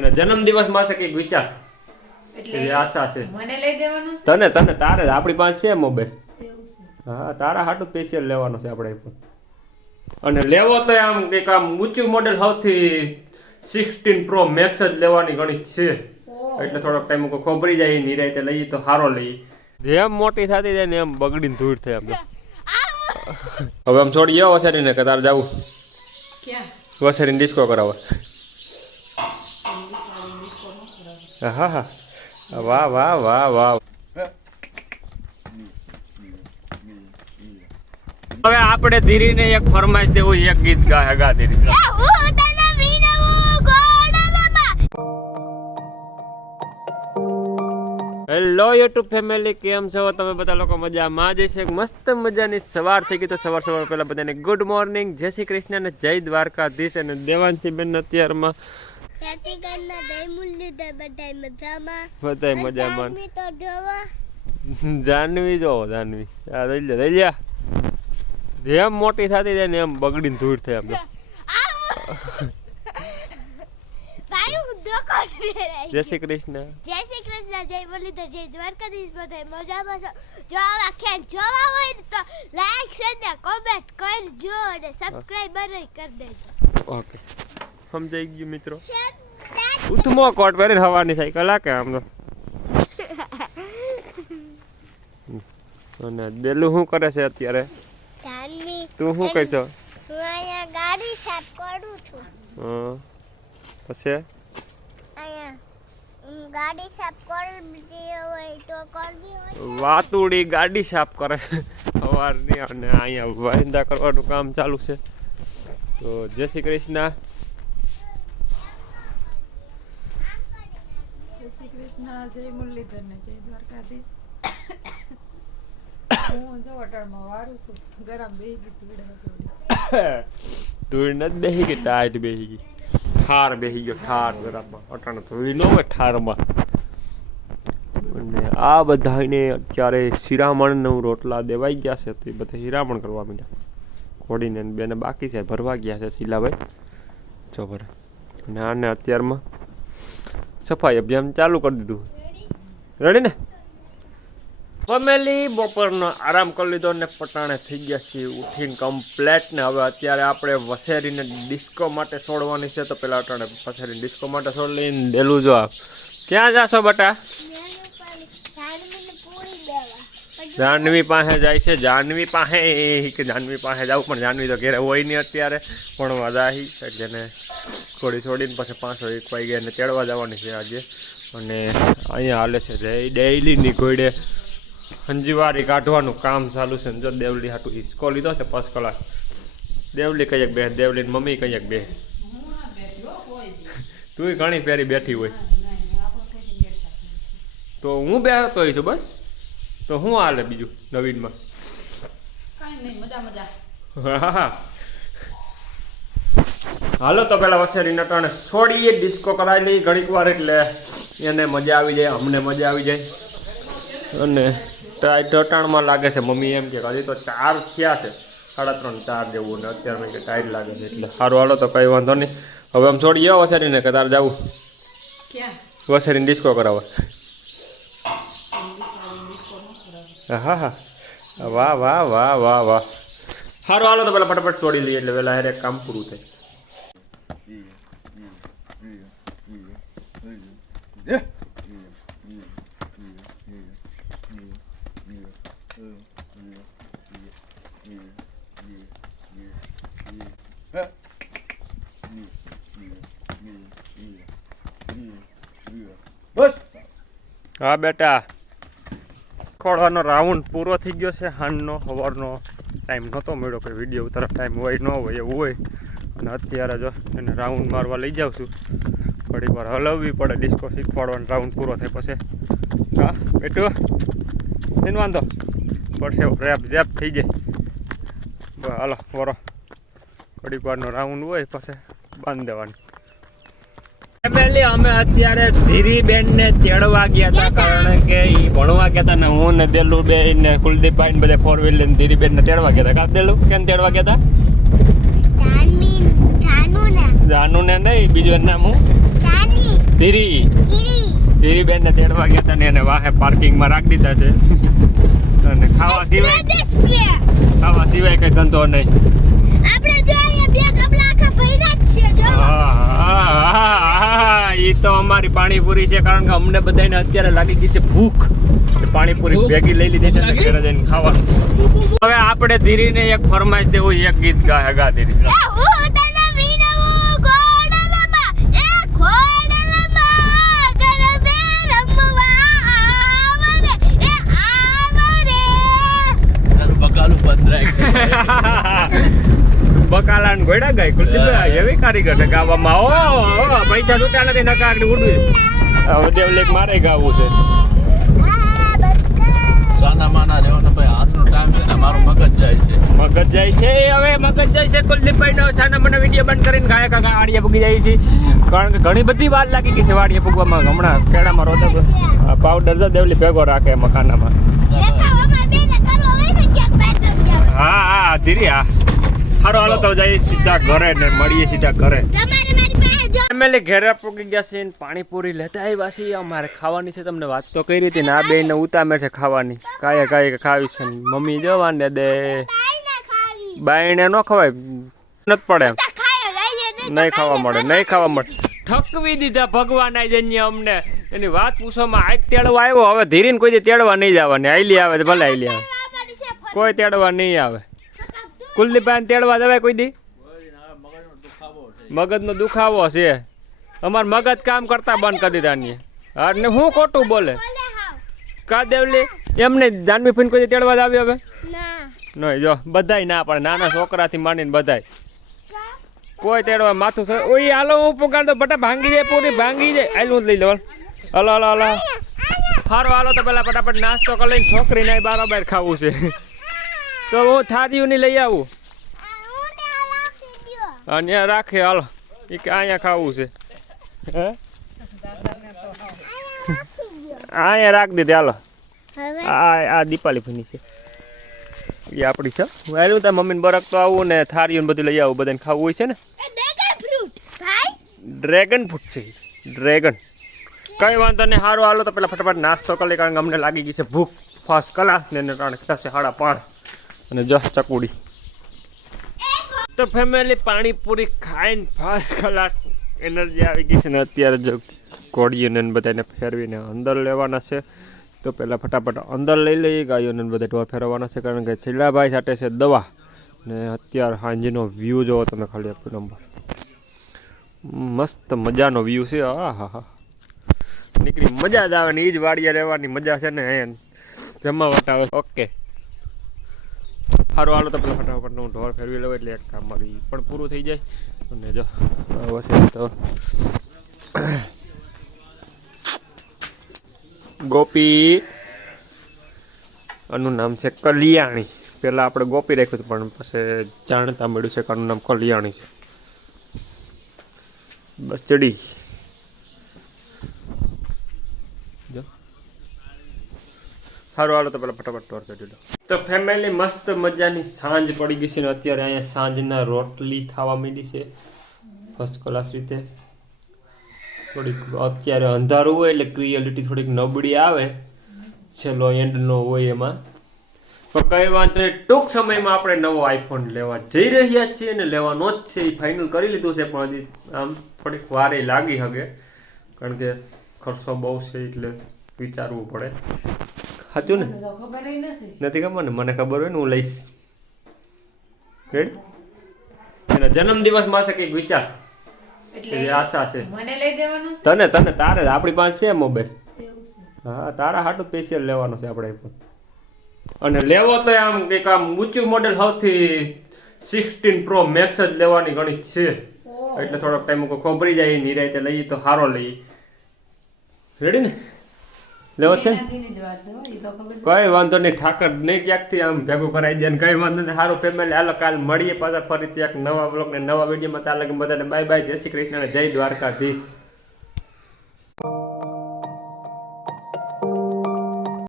એના જન્મદિવસ માટે કઈક વિચાર એટલે આશા છે મને લઈ દેવાનું તને તારે આપણી પાસે છે મોબાઈલ હા તારા હાટું સ્પેશિયલ લેવાનો છે આપણે પણ અને લેવો તો આમ કઈક આમ ઊંચું મોડેલ સૌથી 16 Pro Max જ લેવાની ગણિત છે એટલે થોડોક ટાઈમ ખોબરી જાય નિરાયતે લઈએ તો સારો લઈએ જેમ મોટી થતી જાય ને એમ બગડીને ધૂળ થાય આપણે હવે આમ છોડી જાવ વસાડીને કે તારે જવું ક્યાં વસાડીને ડિસ્કો કરાવવા હા હા વાહ વાહ વાહ વાહ હવે આપણે ધીરીને એક ફરમાઈશ દેવું એક ગીત ગા ધીરી હેલો યુટ્યુબ ફેમિલી કેમ છો તમે બધા લોકો મજામાં જ છે મસ્ત મજાની સવાર થઈ ગઈ તો સવાર પહેલા બધાને ગુડ મોર્નિંગ જય શ્રી કૃષ્ણ અને જય દ્વારકાધીશ અને દેવાંશી બેન અત્યારમાં બધા મજામાં જાનવી જો જાનવી આ લઈ લે જેમ મોટી થતી જાય ને એમ બગડીને ધૂળ થાય આપણે જય શ્રી કૃષ્ણ જય શ્રી કૃષ્ણ જય મુરલીધર જય દ્વારકાધીશ બધા મજામાં છો જો આવા ખેલ જોવા હોય ને તો લાઈક શેર ને કોમેન્ટ કરજો અને સબસ્ક્રાઇબ કરી દેજો ઓકે સમજાઈ ગયું મિત્રો ઉથમો કોટ પહેરીને હવાની થાય કલાકે આમ તો અને દેલું શું કરે છે અત્યારે જાનવી તું શું કરશો હું અહીંયા ગાડી સાફ કરું છું હા પછી અહીંયા ગાડી સાફ કરવી હોય તો કરવી હોય વાતુડી ગાડી સાફ કરે સવારની અને અહીંયા વાંદા કરવાનું કામ ચાલુ છે તો જય શ્રી કૃષ્ણ જય શ્રી કૃષ્ણ જય મુરલીધર ને જય દ્વારકાધીશ હું જો અટાળમાં વારું છું ગરમ બેહી ગઈ ધૂળ નથી બેસી ગઈ ટાઈટ બેસી ગઈ ઠાર બેસી ગયો ઠાર બરાબર અટાણે ધૂળી ન હોય ઠારમાં અને આ બધાને અત્યારે શિરામણ રોટલા દેવાઈ ગયા છે તો એ બધા શિરામણ કરવા માંડ્યા ઘોડીને બેને બાકી છે ભરવા ગયા છે શીલાભાઈ જો ભરે અને આને અત્યારમાં સફાઈ અભિયાન ચાલુ કરી દીધું રેડી ને ફેમિલી બપોરનો આરામ કરી લીધો ને પટાણે થઈ ગયા છીએ ઉઠીને કમ્પ્લેટ ને હવે અત્યારે આપણે વસેરીને ડિસ્કો માટે છોડવાની છે તો પેલા અટાણે વસેરીને ડિસ્કો માટે છોડ લઈને ડેલું જો ક્યાં જાશો બટા જાનવી પાસે જાય છે જાનવી પાસે કે જાનવી પાસે જાવ પણ જાનવી તો ઘેરે હોય નહીં અત્યારે પણ વધારી એટલે ને છોડીને પછી 5:01 વાગે એને તેડવા જવાની છે આજે અને અહીંયા હાલે છે ડેઈલીની ઘોડે સંજીવારી કાઢવાનું કામ ચાલુ છે જો દેવલી હાટું હિસકો લીધો છે 5 કલાક દેવલી કઈક બે દેવલી મમ્મી કઈક બે તું ઘણી ફેરી બેઠી હોય તો હું બેઠતો હોય છું બસ તો શું હાલે બીજું નવીનમાં હા હાલો તો પેલા વસેરીને ટાણે છોડીએ ડિસ્કો કરાવી લઈએ ઘડીક વાર એટલે એને મજા આવી જાય અમને મજા આવી જાય અને ટાટાણમાં લાગે છે મમ્મી એમ કે હજી તો 4 થયા છે 3:30 4 જેવું ને અત્યારે મેં કે ટાઈટ લાગે છે એટલે સારું હાલો તો કંઈ વાંધો નહીં હવે આમ છોડી જાઓ વસેરીને કે તારે જવું વસેરીને ડિસ્કો કરાવવા હા હા વાહ વાહ વાહ વાહ વાહ સારું હાલો તો પેલા ફટાફટ છોડી લઈએ એટલે પેલા હેરે કામ પૂરું થાય હા બેટા ખોડવાનો રાઉન્ડ પૂરો થઈ ગયો છે હાંજનો સવારનો ટાઈમ નહોતો મળ્યો કે વિડીયો તરફ ટાઈમ હોય ન હોય એવું હોય અને અત્યારે જો એને રાઉન્ડ મારવા લઈ જાઉં છું થોડીક વાર હલાવવી પડે ડિસ્કો શીખવાડવાનો રાઉન્ડ પૂરો થાય પછી હા બેટું એને વાંધો પડશે રેપ જેપ થઈ જાય બસ હાલો વરો થોડીક વારનો રાઉન્ડ હોય પછી બાંધી દેવાનું ફેમિલી અમે અત્યારે ધીરીબેનને તેડવા ગયા હતા કારણ કે એ ભણવા ગયા હતા ને હું ને દેલું બે ને કુલદીપભાઈ ને બધા 4 વ્હીલર ને ધીરીબેનને તેડવા ગયા હતા કા દેલું કેમ તેડવા ગયા હતા જાનુ ને નહીં બીજું એનું નામ હું ધીરી બેન ને તેડવા ગયા હતા ને એને વાહે પાર્કિંગમાં રાખી દીધા છે અને ખાવા સિવાય કઈ ધંધો નહીં. આપણે જો અહીંયા બે ગમલા આખા ભર્યા જ છે જો. હા ઈ તો અમારી પાણીપુરી છે કારણ કે અમને બધાને અત્યારે લાગી ગઈ છે ભૂખ. પાણીપુરી ભેગી લઈ લીધી છે ઘરે જઈને ખાવાનું. હવે આપણે ધીરીને એક ફરમાઈશ દેવું, એક ગીત ગા ધીરી. બકાલા ને ઘોડા ગાય કુલદીપ એવી કારીગર ને ગાવામાં. ઓ પૈસા છૂટા નથી નકાકડી ઉડવી. હવે દેવલેક મારે ગાવું છે. મગજ જાય છે હવે મગજ જાય છે કુલદીપભાઈ નો છાના મને વિડીયો બંધ કરીને ગાયા કાકા વાડીએ પૂગી જાય છે કારણ કે ઘણી બધી વાર લાગી ગઈ છે વાડીએ પૂગવામાં. હમણાં કેળામાં રોતે પાવડર તો દેવલી ભેગો રાખે મકાનામાં. હા ધીરી હા હારો હાલો તો જઈએ સીધા ઘરે ને મળીએ સીધા ઘરે. ફેમિલી ઘરે પૂગી ગયા છે ને પાણીપુરી લેતા આવ્યા છીએ. અમારે ખાવાની છે, તમને વાત તો કરી હતી ને આ બેને ઉતામે છે ખાવાની. કાંઈ ખાવી છે ને મમ્મી જવાને દે બાઈને ન ખવાય નથી પડે એમ નહીં ખાવા મળે ઠકવી દીધા ભગવાન આ જન્ય અમને. એની વાત પૂછવામાં આજ તેડવા આવ્યો. હવે ધીરીને કોઈ દી તેડવા નહીં જવાની. આઈલી આવે તો ભલે આઈલી આવે, કોઈ તેડવા નહીં આવે. કુલદીપભાઈ તેડવા જવાય કોઈ દી? મગજનો દુખાવો છે. અમાર મગજ કામ કરતા બંધ કરી દીધા ને અને હું ખોટું બોલે કા દેવલી એમને જાનવી ફીન કોઈ તેડવા જ આવ્યો હવે નહીં. જો બધાય ના પડે, નાના છોકરાથી માંડીને બધાય કોઈ તેડવા માથું ઓય હાલો હું પુગાડ દો બટા ભાંગી જાય પૂરી ભાંગી જાય. આયલું લઈ લો હલો હારો હાલો તો પેલા ફટાફટ નાસ્તો કરી લઈને છોકરીને બારોબાર ખાવું છે તો હું થાળીઓની લઈ આવું અને રાખે હાલો એ કે અહીંયા ખાવું છે. અહીંયા રાખ દીધી હાલો. આ દીપાલી ફની છે એ આપણી છે. આવેલું ત્યાં મમ્મીને બરક તો આવું ને થાળીઓ બધું લઈ આવું. બધાને ખાવું હોય છે ને. ડ્રેગન ફ્રૂટ છે ડ્રેગન. કઈ વાંધો નહીં હારો હાલો તો પેલા ફટાફટ નાસ્તો કરી કારણ કે અમને લાગી ગઈ છે ભૂખ ફર્સ્ટ ક્લાસ ને કારણે થશે 5:30 અને જો ચકુડી. તો ફેમિલી પાણીપુરી ખાઈને ફર્સ્ટ ક્લાસ એનર્જી આવી ગઈ છે ને અત્યારે જો કોળીઓને બધાને ફેરવીને અંદર લેવાના છે. તો પહેલાં ફટાફટ અંદર લઈ લઈએ ગાયોને બધા ઢોર ફેરવવાના છે કારણ કે છેલ્લાભાઈ સાથે છે દવા ને અત્યારે સાંજનો વ્યૂ જોવો તમે ખાલી એક નંબર મસ્ત મજાનો વ્યૂ છે. હા નીકળી મજા જ આવે ને એ જ વાડીએ રહેવાની મજા છે ને એમ જમાવટ આવે. ઓકે સારું હાલો તો પેલા ફટાફટ હું ઢોર ફેરવી લઉં એટલે એક કામ મારું પણ પૂરું થઈ જાય. અને જો વસે તો ગોપી આનું નામ છે કલ્યાણી. પહેલાં આપણે ગોપી રાખ્યું હતું પણ પછી જાણતા મળ્યું છે કે આનું નામ કલ્યાણી છે. બસ ચડી જો સારું હાલો તો પેલા ફટાફટ ઢોર કાઢી લો. તો ફેમિલી મસ્ત મજાની સાંજ પડી ગઈ છે ને અત્યારે અહીંયા સાંજના રોટલી થવા માંડી છે ફર્સ્ટ ક્લાસ રીતે. થોડીક અત્યારે અંધારું હોય એટલે ક્લિયરિટી થોડીક નબળી આવે છેલ્લો એન્ડનો હોય એમાં. પણ કંઈ વાંધો નહીં ટૂંક સમયમાં આપણે નવો આઈફોન લેવા જઈ રહ્યા છીએ ને લેવાનો જ છે એ ફાઇનલ કરી લીધું છે. પણ હજી આમ થોડીક વારે લાગી શકે કારણ કે ખર્ચો બહુ છે એટલે વિચારવું પડે. સાચું ને નથી ખબર ને મને ખબર હોય ને હું લઈશ. એના જન્મદિવસ માટે કંઈક વિચાર આશા છે તને તારે આપણી પાસે છે મોબાઈલ. હા તારા હાટું સ્પેશિયલ લેવાનો છે આપણે આઈફોન. અને લેવો તો આમ કંઈક આમ ઊંચું મોડેલ સૌથી 16 Pro Max જ લેવાની ગણિત છે એટલે થોડોક ટાઈમ ખોબરી જાય નિરાયતે લઈએ તો સારો લઈએ. રેડી ને લેવો છે ને કઈ વાંધો નહીં ઠાકર નહીં ક્યાંકથી આમ ભેગું કરાવી દે ને કઈ વાંધો નહીં. સારું ફેમિલી હાલો કાલ મળીએ પાછા ફરીથી એક નવા બ્લોગ ને નવા વિડીયોમાં. ત્યાં લગી બધાને બાય બાય. જય શ્રી કૃષ્ણ અને જય દ્વારકાધીશ.